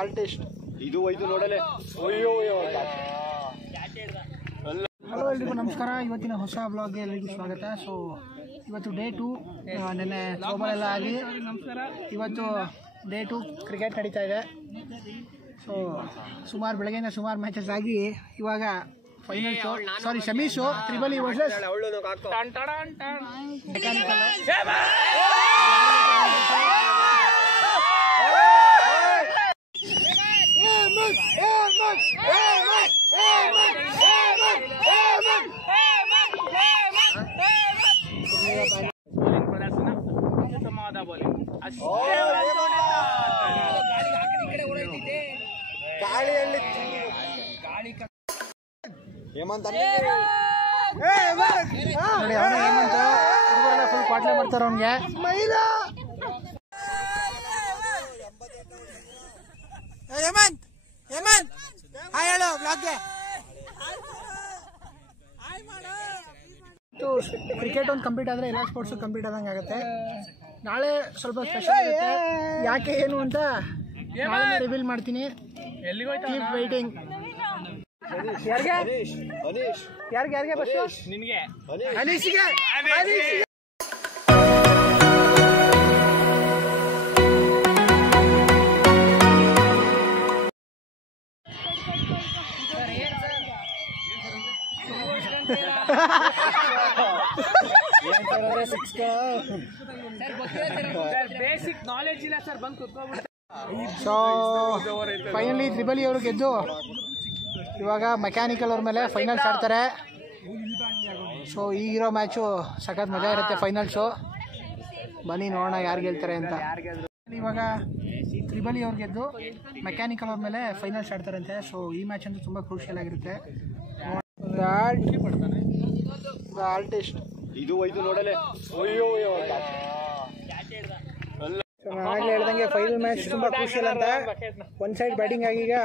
Artist ಇದು ಹೋಯ್ತು ನೋಡಲೆ. Hello ಎಲ್ರಿಗೂ ನಮಸ್ಕಾರ. ಇವತ್ತಿನ ಹೊಸ ಬ್ಲಾಗ್ಗೆ ಎಲ್ಲರಿಗೂ ಸ್ವಾಗತ. ಸೊ ಇವತ್ತು ಡೇ 2. ನೆನ್ನೆ ಥ್ರೋಬಾಲ್ ಎಲ್ಲ ಆಗಿ ಇವತ್ತು ಡೇ 2 ಕ್ರಿಕೆಟ್ ನಡೀತಾ ಇದೆ. ಸೊ ಬೆಳಗ್ಗೆಯಿಂದ ಸುಮಾರು ಮ್ಯಾಚಸ್ ಆಗಿ ಇವಾಗ ಫೈನಲ್ ಶೋ, ಸಾರಿ ಸೆಮೀಸು, ತ್ರಿಬಲಿ ವರ್ಸಸ್ ಮೆಕ್ಯಾನಿಕಲ್. ಹೇಮಂತ್ ಫುಲ್ ಪಾಟ್ಲೆ ಮಾಡ್ತಾರ ಅವನ್ಗೆ. ಹೇಮಂತ್ ಹಾಯ್ ಹೇಳು ಬ್ಲಾಗ್ಗೆ. ಕ್ರಿಕೆಟ್ ಒಂದು ಕಂಪ್ಲೀಟ್ ಆದರೆ ಎಲ್ಲ ಸ್ಪೋರ್ಟ್ಸು ಕಂಪ್ಲೀಟ್ ಆದಂಗೆ ಆಗುತ್ತೆ. ನಾಳೆ ಸ್ವಲ್ಪ ಸ್ಪೆಷಲ್ ಇರುತ್ತೆ. ಯಾಕೆ ಏನು ಅಂತ ನಾಳೆ ರಿವೀಲ್ ಮಾಡ್ತೀನಿ. Keep waiting. ಯಾರಿಗೆ ಬಸ್ಸು? ನಿನಗೆ, ಅನೀಶ್ಗೆ. ಬೇಸಿಕ್ ನಾಲೆಜ್ ಇಲ್ಲ ಸರ್, ಬಂದು ಕುತ್ಕೊಂಡ್ಬಿಟ್ಟು. ಸೊ ಫೈನಲಿ ತ್ರಿಬಲಿ ಅವರು ಗೆದ್ದು ಇವಾಗ ಮೆಕ್ಯಾನಿಕಲ್ ಅವ್ರ ಮೇಲೆ ಫೈನಲ್ಸ್ ಆಡ್ತಾರೆ. ಸೊ ಈಗಿರೋ ಮ್ಯಾಚು ಸಖತ್ ಮಜಾ ಇರುತ್ತೆ ಫೈನಲ್ಸು. ಬನ್ನಿ ನೋಡೋಣ ಯಾರು ಗೆಲ್ತಾರೆ ಅಂತ. ಇವಾಗ ತ್ರಿಬಲಿ ಅವ್ರು ಗೆದ್ದು ಮೆಕ್ಯಾನಿಕಲ್ ಅವ್ರ ಮೇಲೆ ಫೈನಲ್ಸ್ ಆಡ್ತಾರಂತೆ. ಸೊ ಈ ಮ್ಯಾಚ್ ಅಂತೂ ತುಂಬ ಕ್ರೂಷಿಯಲ್ ಆಗಿರುತ್ತೆ. ಆರ್ಟಿಸ್ಟ್ ಇದು ಹೋಯ್ತು ನೋಡಲೆ. ನಾನು ಆಗಲೇ ಹೇಳ್ದಂಗೆ ಫೈನಲ್ ಮ್ಯಾಚ್ ತುಂಬ ಕ್ರೂಷಿಯಲ್ ಅಂತ. ಒನ್ ಸೈಡ್ ಬ್ಯಾಟಿಂಗ್ ಆಗಿ ಈಗ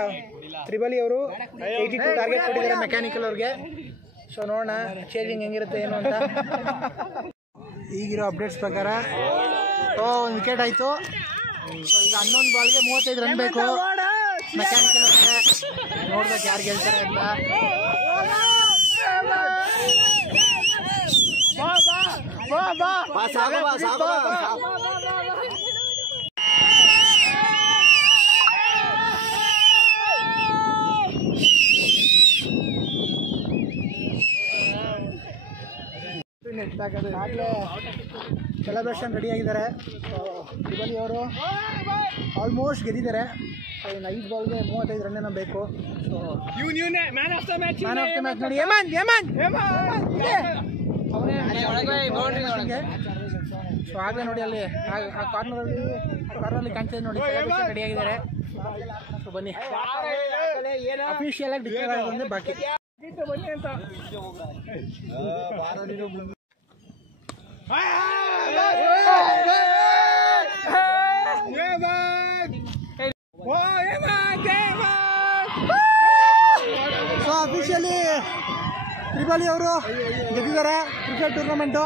ತ್ರಿಬಲಿ ಅವರು 82 ಟಾರ್ಗೆಟ್ ಕೊಟ್ಟಿದ್ದಾರೆ ಮೆಕ್ಯಾನಿಕಲ್ ಅವ್ರಿಗೆ. ಸೊ ನೋಡೋಣ ಚೇಂಜಿಂಗ್ ಹೆಂಗಿರುತ್ತೆ ಏನು ಅಂತ. ಈಗಿರೋ ಅಪ್ಡೇಟ್ಸ್ ಪ್ರಕಾರ ಒಂದು ವಿಕೆಟ್ ಆಯಿತು. ಸೊ ಈಗ 11 ಬಾಲ್ಗೆ 35 ರನ್ ಬೇಕು ಮೆಕ್ಯಾನಿಕಲ್ ಅವ್ರಿಗೆ. ನೋಡ್ಬೇಕು ಯಾರು ಗೆಲ್ತಾರೆ ಅಂತ. ಆಗಲೇ ಸೆಲೆಬ್ರೇಷನ್ ರೆಡಿ ಆಗಿದ್ದಾರೆ. ತ್ರಿಬಲಿ ಅವರು ಆಲ್ಮೋಸ್ಟ್ ಗೆದ್ದಿದ್ದಾರೆ. ಇನ್ನು 5 ಬಾಲ್ಗೆ 35 ರನ್ ಬೇಕು. So man of the match ನೋಡಿ ಸೊ ಆಗಲೇ ನೋಡಿ ಅಲ್ಲಿ ಆ ಕಾರ್ನರಲ್ಲಿ ಕಾಣ್ತಿದೆ ನೋಡಿ, ಸೆಲೆಬ್ರೇಷನ್ ರೆಡಿ ಆಗಿದ್ದಾರೆ. ಸೊ ಬನ್ನಿ ಅಫಿಷಿಯಲ್ ಆಗಿ ಡಿಕ್ಲೇರ್ ಆಗೋದ್ರೆ ಬಾಕಿ ಬನ್ನಿ ಅಂತ. ಸೊ ಅಫಿಷಿಯಲಿ ತ್ರಿಬಲಿ ಅವರು ಗೆದ್ದಿದ್ದಾರೆ ಕ್ರಿಕೆಟ್ ಟೂರ್ನಮೆಂಟು.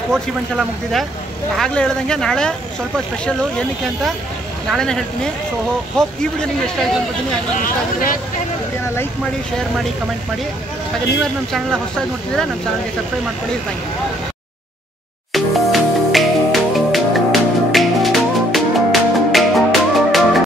ಸ್ಪೋರ್ಟ್ಸ್ ಇವೆಂಟ್ಸ್ ಎಲ್ಲ ಮುಗ್ದಿದೆ. ಆಗಲೇ ಹೇಳ್ದಂಗೆ ನಾಳೆ ಸ್ವಲ್ಪ ಸ್ಪೆಷಲ್ಲು ಏನಕ್ಕೆ ಅಂತ ನಾಳೆನೇ ಹೇಳ್ತೀನಿ. ಸೊ ಹೋಪ್ ಈ ವಿಡಿಯೋ ನಿಮ್ಗೆ ಇಷ್ಟ ಆಯಿತು ಅನ್ಕೋತೀನಿ. ಹಾಗೆ ಇಷ್ಟ ಆಗಿದ್ರೆ ವಿಡಿಯೋನ ಲೈಕ್ ಮಾಡಿ, ಶೇರ್ ಮಾಡಿ, ಕಮೆಂಟ್ ಮಾಡಿ. ಹಾಗೆ ನೀವ್ಯಾರು ನಮ್ಮ ಚಾನಲ್ನ ಹೊಸದಾಗಿ ನೋಡ್ತಿದ್ರೆ ನಮ್ಮ ಚಾನಲ್ಗೆ ಸಬ್ಸ್ಕ್ರೈಬ್ ಮಾಡ್ಕೊಳ್ಳಿ. Thank you.